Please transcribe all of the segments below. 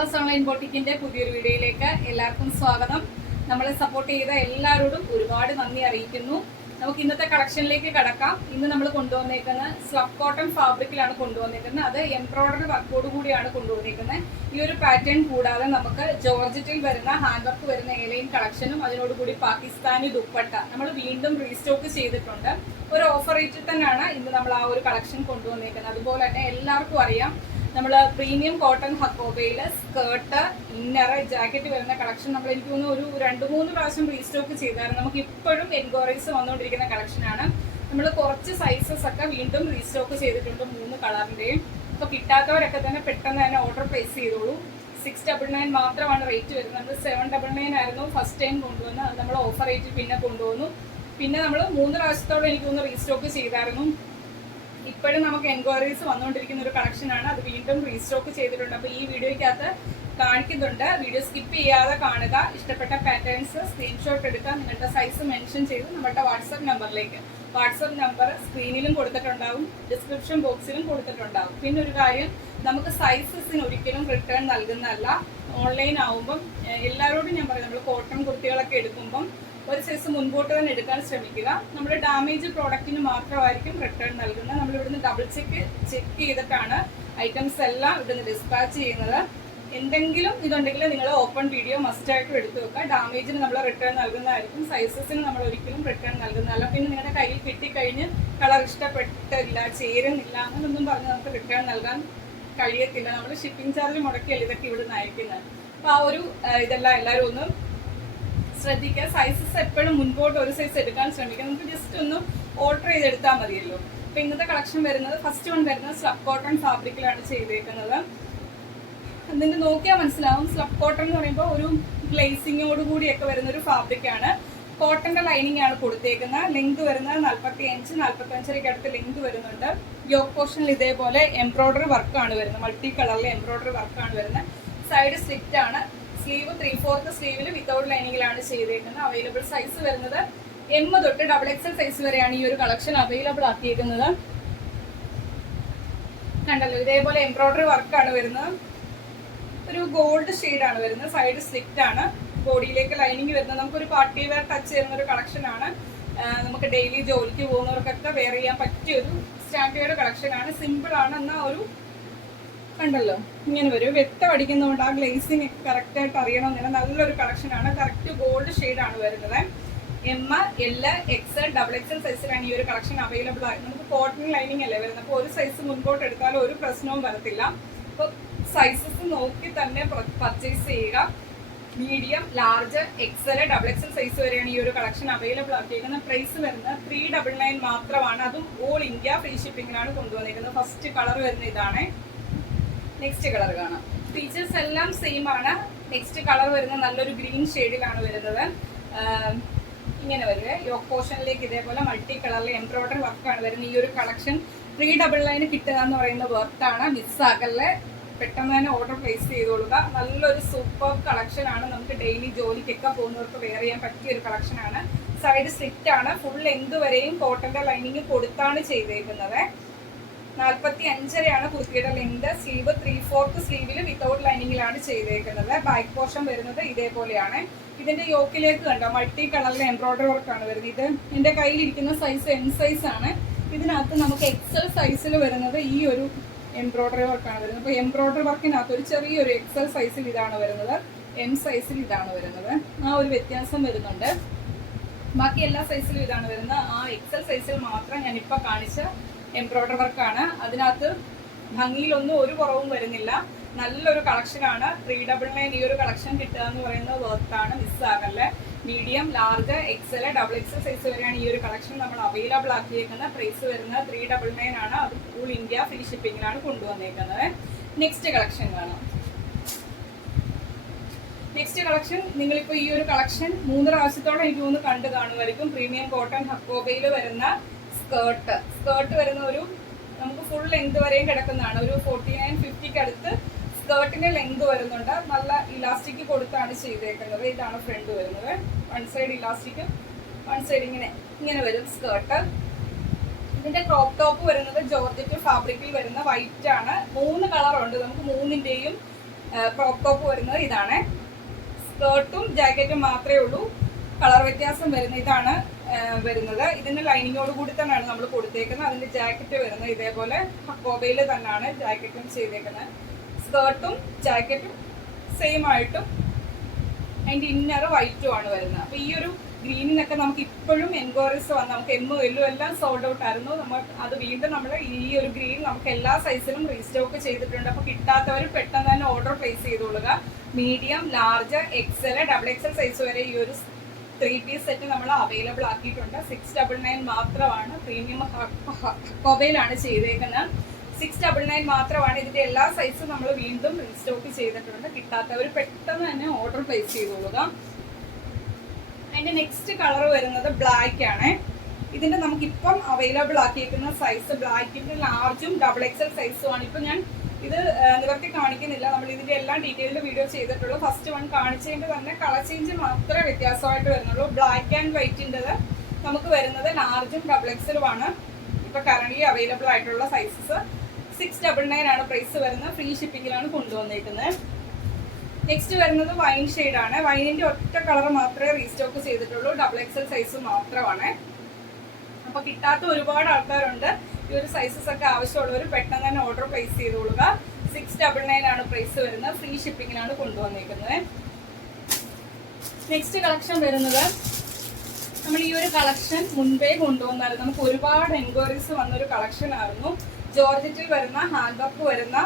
Flowers online ബോട്ടിക്കിന്റെ പുതിയൊരു വീഡിയോയിലേക്ക് എല്ലാവർക്കും സ്വാഗതം. നമ്മളെ സപ്പോർട്ട് ചെയ്ത എല്ലാവരോടും ഒരുപാട് നന്ദി അറിയിക്കുന്നു. നമുക്ക് ഇന്നത്തെ കളക്ഷനിലേക്ക് കടക്കാം. ഇന്ന് നമ്മൾ കൊണ്ടുവന്നേക്കുന്നത് സ്ലബ് കോട്ടൺ ഫാബ്രിക്കിലാണ് കൊണ്ടുവന്നേക്കുന്നത്. അത് എംബ്രോയിഡറി വർക്കോട് കൂടിയാണ് കൊണ്ടുവന്നേക്കുന്നത്. ഈ ഒരു പാറ്റേൺ കൂടാതെ നമുക്ക് ജോർജറ്റിൽ വരുന്ന ഹാൻഡ് വർക്ക് വരുന്ന ഏലൈൻ കളക്ഷനും അതിനോടുകൂടി പാകിസ്ഥാനി ദുപ്പട്ട നമ്മൾ വീണ്ടും റീസ്റ്റോക്ക് ചെയ്തിട്ടുണ്ട്. ഒരു ഓഫർ റേറ്റിൽ തന്നെയാണ് ഇന്ന് നമ്മൾ ആ ഒരു കളക്ഷൻ കൊണ്ടുവന്നേക്കുന്നത്. അതുപോലെ തന്നെ എല്ലാവർക്കും അറിയാം, നമ്മൾ പ്രീമിയം കോട്ടൺ ഹക്കോബയില് സ്കേർട്ട്, ഇന്നർ, ജാക്കറ്റ് വരുന്ന കളക്ഷൻ നമ്മൾ എനിക്ക് തോന്നുന്നു ഒരു 2-3 പ്രാവശ്യം റീസ്റ്റോക്ക് ചെയ്തായിരുന്നു. നമുക്ക് ഇപ്പോഴും എൻക്വയറീസ് വന്നുകൊണ്ടിരിക്കുന്ന കളക്ഷനാണ്. നമ്മൾ കുറച്ച് സൈസസ് ഒക്കെ വീണ്ടും റീസ്റ്റോക്ക് ചെയ്തിട്ടുണ്ട് 3 കളറിന്റെയും. അപ്പോൾ കിട്ടാത്തവരൊക്കെ തന്നെ പെട്ടെന്ന് തന്നെ ഓർഡർ പ്ലേസ് ചെയ്തോളൂ. 699 മാത്രമാണ് റേറ്റ് വരുന്നത്. നമ്മൾ 799 ആയിരുന്നു ഫസ്റ്റ് ടൈം കൊണ്ടുവന്ന്. അത് നമ്മൾ ഓഫർ റേറ്റിൽ പിന്നെ കൊണ്ടുവന്നു. പിന്നെ നമ്മൾ 3 പ്രാവശ്യത്തോടെ എനിക്ക് തോന്നുന്നു റീസ്റ്റോക്ക് ചെയ്തായിരുന്നു. ഇപ്പോഴും നമുക്ക് എൻക്വയറീസ് വന്നുകൊണ്ടിരിക്കുന്ന ഒരു കളക്ഷനാണ്. അത് വീണ്ടും റീസ്റ്റോക്ക് ചെയ്തിട്ടുണ്ട്. അപ്പോൾ ഈ വീഡിയോയ്ക്കകത്ത് കാണിക്കുന്നുണ്ട്. വീഡിയോ സ്കിപ്പ് ചെയ്യാതെ കാണുക. ഇഷ്ടപ്പെട്ട പാറ്റേൺസ് സ്ക്രീൻഷോട്ട് എടുക്കുക. നിങ്ങളുടെ സൈസ് മെൻഷൻ ചെയ്ത് നമ്മുടെ വാട്സപ്പ് നമ്പറിലേക്ക്. വാട്സപ്പ് നമ്പർ സ്ക്രീനിലും കൊടുത്തിട്ടുണ്ടാവും, ഡിസ്ക്രിപ്ഷൻ ബോക്സിലും കൊടുത്തിട്ടുണ്ടാവും. പിന്നെ ഒരു കാര്യം, നമുക്ക് സൈസസിന് ഒരിക്കലും റിട്ടേൺ നൽകുന്നതല്ല. ഓൺലൈൻ ആവുമ്പം എല്ലാവരോടും ഞാൻ പറയും, നമ്മൾ കോട്ടൺ കുർത്തികളൊക്കെ എടുക്കുമ്പം ഒരു സൈസ് മുൻപോട്ട് തന്നെ എടുക്കാൻ ശ്രമിക്കുക. നമ്മുടെ ഡാമേജ് പ്രോഡക്റ്റിന് മാത്രമായിരിക്കും റിട്ടേൺ നൽകുന്നത്. നമ്മൾ ഇവിടുന്ന് ഡബിൾ ചെക്ക് ചെയ്തിട്ടാണ് ഐറ്റംസ് എല്ലാം ഇവിടുന്ന് ഡിസ്പാച്ച് ചെയ്യുന്നത്. എന്തെങ്കിലും ഇതുണ്ടെങ്കിൽ നിങ്ങൾ ഓപ്പൺ വീഡിയോ മസ്റ്റായിട്ടും എടുത്തു വെക്കുക. ഡാമേജിന് നമ്മൾ റിട്ടേൺ നൽകുന്നതായിരിക്കും. സൈസസിന് നമ്മൾ ഒരിക്കലും റിട്ടേൺ നൽകുന്നതല്ല. പിന്നെ നിങ്ങളുടെ കയ്യിൽ കിട്ടിക്കഴിഞ്ഞ് കളർ ഇഷ്ടപ്പെട്ടില്ല, ചേരുന്നില്ല, അങ്ങനൊന്നും പറഞ്ഞ് നമുക്ക് റിട്ടേൺ നൽകാൻ കഴിയത്തില്ല. നമ്മൾ ഷിപ്പിംഗ് ചാർജ് മുടക്കിയല്ല ഇതൊക്കെ ഇവിടുന്ന് അയക്കുന്നത്. അപ്പോൾ ആ ഒരു ഇതെല്ലാം എല്ലാവരും ഒന്ന് ശ്രദ്ധിക്കുക. സൈസസ് എപ്പോഴും മുൻപോട്ട് ഒരു സൈസ് എടുക്കാൻ ശ്രമിക്കുക. നമുക്ക് ജസ്റ്റ് ഒന്ന് ഓർഡർ ചെയ്തെടുത്താൽ മതിയല്ലോ. അപ്പൊ ഇന്നത്തെ കളക്ഷൻ വരുന്നത്, ഫസ്റ്റ് വൺ വരുന്നത് സ്ലബ് കോട്ടൺ ഫാബ്രിക്കിലാണ് ചെയ്തേക്കുന്നത്. അതിന്റെ നോക്കിയാൽ മനസ്സിലാവും. സ്ലബ് കോട്ടൺ എന്ന് പറയുമ്പോൾ ഒരു ഗ്ലേസിങ്ങോട് കൂടിയൊക്കെ വരുന്ന ഒരു ഫാബ്രിക്കാണ്. കോട്ടന്റെ ലൈനിങ് ആണ് കൊടുത്തേക്കുന്നത്. ലെങ്ത് വരുന്നത് 45-45 അടുത്ത് ലെങ്ത് വരുന്നുണ്ട്. യോക്ക് പോർഷനിൽ ഇതേപോലെ എംബ്രോയിഡറി വർക്കാണ് വരുന്നത്. മൾട്ടി കളറിലെ എംബ്രോയിഡറി വർക്കാണ് വരുന്നത്. സൈഡ് സ്ലിറ്റ് ആണ്. സ്ലീവ് 3/4 സ്ലീവിൽ വിത്തൗട്ട് ലൈനിങ്ങിലാണ് ചെയ്തേക്കുന്നത്. അവൈലബിൾ സൈസ് വരുന്നത് M തൊട്ട് XXL സൈസ് വരെയാണ് ഈ ഒരു കളക്ഷൻ അവൈലബിൾ ആക്കിയേക്കുന്നത്. കണ്ടല്ലോ, ഇതേപോലെ എംബ്രോയിഡറി വർക്കാണ് വരുന്നത്. ഒരു ഗോൾഡ് ഷെയ്ഡാണ് വരുന്നത്. സൈഡ് സ്ലിറ്റ് ആണ്. ബോഡിയിലേക്ക് ലൈനിങ് വരുന്നത്. നമുക്കൊരു പാർട്ടി വെയർ ടച്ച് ചെയ്യുന്ന ഒരു കളക്ഷനാണ്. നമുക്ക് ഡെയിലി ജോലിക്ക് പോകുന്നവർക്കൊക്കെ വെയർ ചെയ്യാൻ പറ്റിയൊരു സ്റ്റാൻഡേർഡ് കളക്ഷനാണ്. സിമ്പിൾ ആണ്, എന്നാൽ ഒരു കണ്ടല്ലോ ഇങ്ങനെ വരും. വെട്ടം അടിക്കുന്നതുകൊണ്ട് ആ ഗ്ലേസിങ് കറക്റ്റായിട്ട് അറിയണമെന്നില്ല. നല്ലൊരു കളക്ഷനാണ്. കറക്റ്റ് ഗോൾഡ് ഷെയ്ഡാണ് വരുന്നത്. M, L, XL, XXL സൈസിലാണ് ഈ ഒരു കളക്ഷൻ അവൈലബിൾ ആയത്. നമുക്ക് കോട്ടൺ ലൈനിങ് അല്ലേ വരുന്നത്. അപ്പോൾ ഒരു സൈസ് മുൻപോട്ട് എടുത്താലും ഒരു പ്രശ്നവും വരത്തില്ല. അപ്പോൾ സൈസസ് നോക്കി തന്നെ പർച്ചേസ് ചെയ്യുക. Medium, large, XL, XXL size വരെയാണ് ഈ ഒരു കളക്ഷൻ അവൈലബിൾ ആക്കിയിരിക്കുന്നത്. പ്രൈസ് വരുന്നത് 399 മാത്രമാണ്. അതും ഓൾ ഇന്ത്യ ഫ്രീ ഷിപ്പിംഗിലാണ് കൊണ്ടുവന്നിരിക്കുന്നത്. ഫസ്റ്റ് കളർ വരുന്ന ഇതാണ്. നെക്സ്റ്റ് കളർ കാണാം. ഫീച്ചേഴ്സ് എല്ലാം സെയിം ആണ്. നെക്സ്റ്റ് കളർ വരുന്നത് നല്ലൊരു ഗ്രീൻ ഷെയ്ഡിലാണ് വരുന്നത്. ഇങ്ങനെ വരുക. യോക്ക് പോർഷനിലേക്ക് ഇതേപോലെ മൾട്ടി കളറിൽ എംബ്രോയിഡറി വർക്കാണ് വരുന്നത്. ഈ ഒരു കളക്ഷൻ 399 കിട്ടുക എന്ന് പറയുന്ന വർക്കാണ്. മിസ്സാക്കല്ലേ, പെട്ടെന്ന് തന്നെ ഓർഡർ പ്ലേസ് ചെയ്തോളുക. നല്ലൊരു സൂപ്പർ കളക്ഷൻ ആണ്. നമുക്ക് ഡെയിലി ജോലിക്കൊക്കെ പോകുന്നവർക്ക് വെയർ ചെയ്യാൻ പറ്റിയ ഒരു കളക്ഷനാണ്. സൈഡ് സ്ലിറ്റ് ആണ്. ഫുൾ ലെങ്ത് വരെയും കോട്ടന്റെ ലൈനിങ് കൊടുത്താണ് ചെയ്തേക്കുന്നത്. 45 കുർത്തിയുടെ ലെങ്ത്. സ്ലീവ് 3/4 സ്ലീവിൽ വിത്തൗട്ട് ലൈനിങ്ങിലാണ് ചെയ്തേക്കുന്നത്. ബാക്ക് പോർഷൻ വരുന്നത് ഇതേപോലെയാണ്. ഇതിന്റെ യോക്കിലേക്ക് കണ്ടോ, മൾട്ടി കളറിലെ എംബ്രോയിഡറി വർക്കാണ് വരുന്നത്. ഇത് എന്റെ കയ്യിലിരിക്കുന്ന സൈസ് M സൈസ് ആണ്. ഇതിനകത്ത് നമുക്ക് XL സൈസിൽ വരുന്നത് ഈ ഒരു എംബ്രോയിഡറി വർക്കാണ് വരുന്നത്. അപ്പോൾ എംബ്രോയിഡറി വർക്കിനകത്ത് ഒരു ചെറിയൊരു XL സൈസിൽ ഇതാണ് വരുന്നത്, M സൈസിൽ ഇതാണ് വരുന്നത്. ആ ഒരു വ്യത്യാസം വരുന്നുണ്ട്. ബാക്കി എല്ലാ സൈസിലും ഇതാണ് വരുന്നത്. ആ XL സൈസിൽ മാത്രം ഞാനിപ്പോൾ കാണിച്ച എംബ്രോയിഡറി വർക്കാണ്. അതിനകത്ത് ഭംഗിയിലൊന്നും ഒരു കുറവും വരുന്നില്ല. നല്ലൊരു കളക്ഷനാണ്. 399 ഈ ഒരു കളക്ഷൻ കിട്ടുക എന്ന് പറയുന്നത് വർത്താണ്. മിസ്സാകല്ലേ. Medium, large, XL, XXL size വരെയാണ് ഈ ഒരു കളക്ഷൻ നമ്മൾ അവൈലബിൾ ആക്കിയേക്കുന്നത്. പ്രൈസ് വരുന്നത് 399 ആണ്. അത് ഫുൾ ഇന്ത്യ ഫ്രീ ഷിപ്പിംഗിലാണ് കൊണ്ടുവന്നേക്കുന്നത്. നെക്സ്റ്റ് കളക്ഷൻ കാണാം. നെക്സ്റ്റ് കളക്ഷൻ, നിങ്ങളിപ്പോൾ ഈ ഒരു കളക്ഷൻ 3 പ്രാവശ്യത്തോടെ എനിക്ക് തോന്നുന്നു കണ്ടു കാണുമായിരിക്കും. പ്രീമിയം കോട്ടൺ ഹക്കോബയിൽ വരുന്ന സ്കേർട്ട് വരുന്ന ഒരു നമുക്ക് ഫുൾ ലെങ്ത് വരെയും കിടക്കുന്നതാണ്. ഒരു 49-50 അടുത്ത് സ്കേർട്ടിന്റെ ലെങ്ത് വരുന്നുണ്ട്. നല്ല ഇലാസ്റ്റിക് കൊടുത്താണ് ചെയ്തേക്കുന്നത്. ഇതാണ് ഫ്രണ്ട് വരുന്നത്. One side elastic, one side ഇങ്ങനെ വരും സ്കേർട്ട്. ഇതിന്റെ ക്രോപ്പ് ടോപ്പ് വരുന്നത് ജോർജറ്റ് ഫാബ്രിക്കിൽ വരുന്ന വൈറ്റ് ആണ്. 3 കളറുണ്ട്. നമുക്ക് 3ന്റെയും ക്രോപ്പ് ടോപ്പ് വരുന്നത് ഇതാണ്. സ്കേർട്ടും ജാക്കറ്റും മാത്രമേ ഉള്ളൂ കളർ വ്യത്യാസം വരുന്നത്. ഇതാണ് വരുന്നത്. ഇതിന്റെ ലൈനിങ്ങോട് കൂടി തന്നെയാണ് നമ്മൾ കൊടുത്തേക്കുന്നത്. അതിന്റെ ജാക്കറ്റ് വരുന്നത് ഇതേപോലെ ഹക്കോബയിൽ തന്നെയാണ് ജാക്കറ്റും ചെയ്തേക്കുന്നത്. സ്കേർട്ടും ജാക്കറ്റും സെയിം ആയിട്ടും അതിന്റെ ഇന്നർ വൈറ്റും ആണ് വരുന്നത്. അപ്പൊ ഈ ഒരു ഗ്രീനിനൊക്കെ നമുക്ക് ഇപ്പോഴും എൻക്വയറീസ് വന്ന് നമുക്ക് എമ്മും എല്ലും എല്ലാം സോൾഡ് ഔട്ട് ആയിരുന്നു. അത് വീണ്ടും നമ്മൾ ഈ ഒരു ഗ്രീൻ നമുക്ക് എല്ലാ സൈസിലും റീസ്റ്റോക്ക് ചെയ്തിട്ടുണ്ട്. അപ്പൊ കിട്ടാത്തവർ പെട്ടെന്ന് തന്നെ ഓർഡർ പ്ലേസ് ചെയ്തോളുക. Medium, large, XL, XXL size വരെ ഈ ഒരു 3 പീസ് സെറ്റ് നമ്മൾ അവൈലബിൾ ആക്കിയിട്ടുണ്ട്. 699 മാത്രമാണ്. പ്രീമിയം ഹക്കോബയിലാണ് ചെയ്തേക്കുന്നത്. 699 മാത്രമാണ്. ഇതിന്റെ എല്ലാ സൈസും നമ്മൾ വീണ്ടും റീസ്റ്റോക്ക് ചെയ്തിട്ടുണ്ട്. കിട്ടാത്തവർ പെട്ടെന്ന് തന്നെ ഓർഡർ പ്ലേസ് ചെയ്തോളുക. അതിന്റെ നെക്സ്റ്റ് കളർ വരുന്നത് ബ്ലാക്ക് ആണ്. ഇതിന്റെ നമുക്കിപ്പം അവൈലബിൾ ആക്കിയിരിക്കുന്ന സൈസ് ബ്ലാക്കിന്റെ ലാർജും XXL സൈസും ആണ്. ഇപ്പൊ ഞാൻ ഇത് നിവർത്തി കാണിക്കുന്നില്ല. നമ്മൾ ഇതിന്റെ എല്ലാം ഡീറ്റെയിൽഡ് വീഡിയോ ചെയ്തിട്ടുള്ളൂ. ഫസ്റ്റ് വൺ കാണിച്ചതിന്റെ തന്നെ കളർ ചേഞ്ച് മാത്രമേ വ്യത്യാസമായിട്ട് വരുന്നുള്ളൂ. ബ്ലാക്ക് ആൻഡ് വൈറ്റിൻ്റെത് നമുക്ക് വരുന്നത് ലാർജും XXL ആണ് ഇപ്പൊ കറന്റ് അവൈലബിൾ ആയിട്ടുള്ള സൈസസ്. 699 ആണ് പ്രൈസ് വരുന്നത്. ഫ്രീ ഷിപ്പിംഗിലാണ് കൊണ്ടുവന്നേക്കുന്നത്. നെക്സ്റ്റ് വരുന്നത് വൈൻ ഷെയ്ഡാണ്. വൈനിന്റെ ഒറ്റ കളർ മാത്രമേ റീസ്റ്റോക്ക് ചെയ്തിട്ടുള്ളൂ. XXL സൈസ് മാത്രമാണ്. അപ്പൊ കിട്ടാത്ത ഒരുപാട് ആൾക്കാരുണ്ട്. ഈ ഒരു സൈസസ് ഒക്കെ ആവശ്യമുള്ളവർ പെട്ടെന്ന് തന്നെ ഓർഡർ പ്ലേസ് ചെയ്തോളുക. 699 ആണ് പ്രൈസ് വരുന്നത്. ഫ്രീ ഷിപ്പിംഗിലാണ് കൊണ്ടുവന്നേക്കുന്നത്. നെക്സ്റ്റ് കളക്ഷൻ വരുന്നത് നമ്മൾ ഈ ഒരു കളക്ഷൻ മുൻപേ കൊണ്ടുവന്നായിരുന്നു. നമുക്ക് ഒരുപാട് എൻക്വയറീസ് വന്നൊരു കളക്ഷൻ ആയിരുന്നു. ജോർജറ്റിൽ വരുന്ന ഹാൻഡ് വർക്ക് വരുന്ന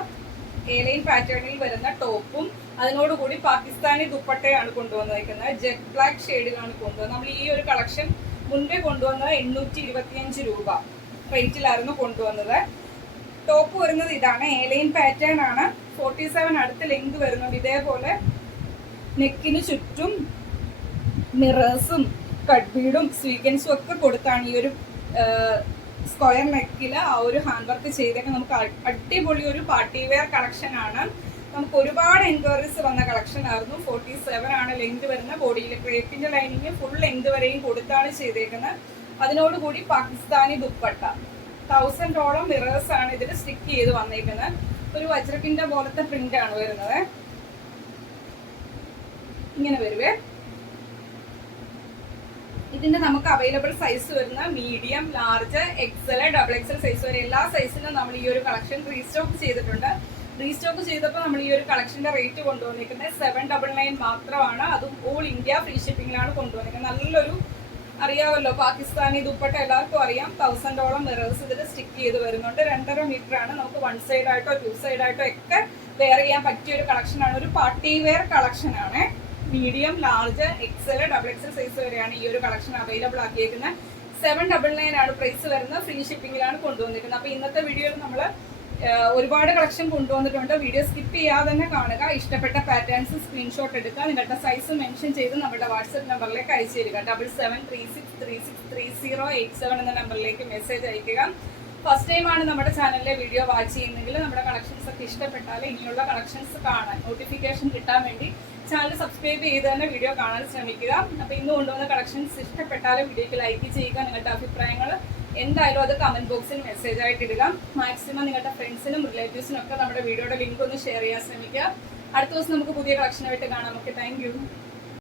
എലൈൻ പാറ്റേണിൽ വരുന്ന ടോപ്പും അതിനോടുകൂടി പാകിസ്ഥാനി ദുപ്പട്ടയാണ് കൊണ്ടുവന്നിരിക്കുന്നത്. ജെറ്റ് ബ്ലാക്ക് ഷെയ്ഡിലാണ് കൊണ്ടുവന്നത്. നമ്മൾ ഈ ഒരു കളക്ഷൻ മുൻപേ കൊണ്ടുവന്നത് 825 രൂപ റേറ്റിലായിരുന്നു കൊണ്ടുവന്നത്. ടോപ്പ് വരുന്നത് ഇതാണ്. എലൈൻ പാറ്റേൺ ആണ്. 47 അടുത്ത് ലെങ്ത് വരുന്നുണ്ട്. ഇതേപോലെ നെക്കിന് ചുറ്റും മിറേഴ്സും കട്ട് ബീഡും സ്വീക്കൻസും ഒക്കെ കൊടുത്താണ് ഈ ഒരു സ്ക്വയർ നെക്കിൽ ആ ഒരു ഹാൻഡ് വർക്ക് ചെയ്തൊക്കെ നമുക്ക് അടിപൊളി ഒരു പാർട്ടി വെയർ കളക്ഷൻ ആണ്. നമുക്ക് ഒരുപാട് എൻക്വയറീസ് വന്ന കളക്ഷൻ ആയിരുന്നു. 47 ആണ് ലെങ്ത് വരുന്ന. ബോഡിയിൽ ക്രേപ്പിന്റെ ലൈനിങ് ഫുൾ ലെങ്ത് വരെയും കൊടുത്താണ് ചെയ്തേക്കുന്നത്. അതിനോടുകൂടി പാകിസ്ഥാനി ദുപ്പട്ട 1000ഓളം മിറേഴ്സ് ആണ് ഇതിൽ സ്റ്റിക്ക് ചെയ്ത് വന്നേക്കുന്നത്. ഒരു വജ്രക്കിന്റെ പോലത്തെ പ്രിന്റ് ആണ് വരുന്നത്. ഇങ്ങനെ വരുവേ. ഇതിന്റെ നമുക്ക് അവൈലബിൾ സൈസ് വരുന്ന medium, large, XL, XXL size വരെ എല്ലാ സൈസിലും നമ്മൾ ഈ ഒരു കളക്ഷൻ റീസ്റ്റോക്ക് ചെയ്തിട്ടുണ്ട്. റീസ്റ്റോക്ക് ചെയ്തപ്പോൾ നമ്മൾ ഈ ഒരു കളക്ഷന്റെ റേറ്റ് കൊണ്ടുവന്നിരിക്കുന്നത് 799 മാത്രമാണ്. അതും ഓൾ ഇന്ത്യ ഫ്രീ ഷിപ്പിംഗിലാണ് കൊണ്ടുവന്നിരിക്കുന്നത്. നല്ലൊരു അറിയാമല്ലോ പാകിസ്ഥാനി ദുപ്പട്ട എല്ലാവർക്കും അറിയാം. 1000ഓളം മിറേഴ്സ് ഇതിൽ സ്റ്റിക്ക് ചെയ്ത് വരുന്നുണ്ട്. 2.5 മീറ്റർ ആണ്. നമുക്ക് 1 സൈഡായിട്ടോ 2 സൈഡായിട്ടോ ഒക്കെ വെയർ ചെയ്യാൻ പറ്റിയ ഒരു കളക്ഷനാണ്. ഒരു പാർട്ടി വെയർ കളക്ഷൻ ആണ്. Medium, large, XL, XXL size വരെയാണ് ഈ ഒരു കളക്ഷൻ അവൈലബിൾ ആക്കിയിരിക്കുന്നത്. 799 ആണ് പ്രൈസ് വരുന്നത്. ഫ്രീ ഷിപ്പിംഗിലാണ് കൊണ്ടുവന്നിരിക്കുന്നത്. അപ്പൊ ഇന്നത്തെ വീഡിയോയിൽ നമ്മൾ ഒരുപാട് കളക്ഷൻ കൊണ്ടുവന്നിട്ടുണ്ട്. വീഡിയോ സ്കിപ്പ് ചെയ്യാതെ തന്നെ കാണുക. ഇഷ്ടപ്പെട്ട പാറ്റേൺസ് സ്ക്രീൻഷോട്ട് എടുക്കുക. നിങ്ങളുടെ സൈസ് മെൻഷൻ ചെയ്ത് നമ്മുടെ വാട്സ്ആപ്പ് നമ്പറിലേക്ക് അയച്ചു തരിക. 7736363087 എന്ന നമ്പറിലേക്ക് മെസ്സേജ് അയക്കുക. ഫസ്റ്റ് ടൈം ആണ് നമ്മുടെ ചാനലിലെ വീഡിയോ വാച്ച് ചെയ്യുന്നെങ്കിൽ നമ്മുടെ കളക്ഷൻസ് ഒക്കെ ഇഷ്ടപ്പെട്ടാൽ ഇനിയുള്ള കളക്ഷൻസ് കാണാൻ നോട്ടിഫിക്കേഷൻ കിട്ടാൻ വേണ്ടി ചാനൽ സബ്സ്ക്രൈബ് ചെയ്ത് തന്നെ വീഡിയോ കാണാൻ ശ്രമിക്കുക. അപ്പോൾ ഇന്ന് കൊണ്ടുവന്ന കളക്ഷൻസ് ഇഷ്ടപ്പെട്ടാൽ വീഡിയോക്ക് ലൈക്ക് ചെയ്യുക. നിങ്ങളുടെ അഭിപ്രായങ്ങൾ എന്തായാലും അത് കമന്റ് ബോക്സിൽ മെസ്സേജ് ആയിട്ട് ഇടുക. മാക്സിമം നിങ്ങളുടെ ഫ്രണ്ട്സിനും റിലേറ്റീവ്സിനും ഒക്കെ നമ്മുടെ വീഡിയോയുടെ ലിങ്ക് ഒന്ന് ഷെയർ ചെയ്യാൻ ശ്രമിക്കുക. അടുത്ത ദിവസം നമുക്ക് പുതിയ കളക്ഷനായിട്ട് കാണാം. Okay, thank you.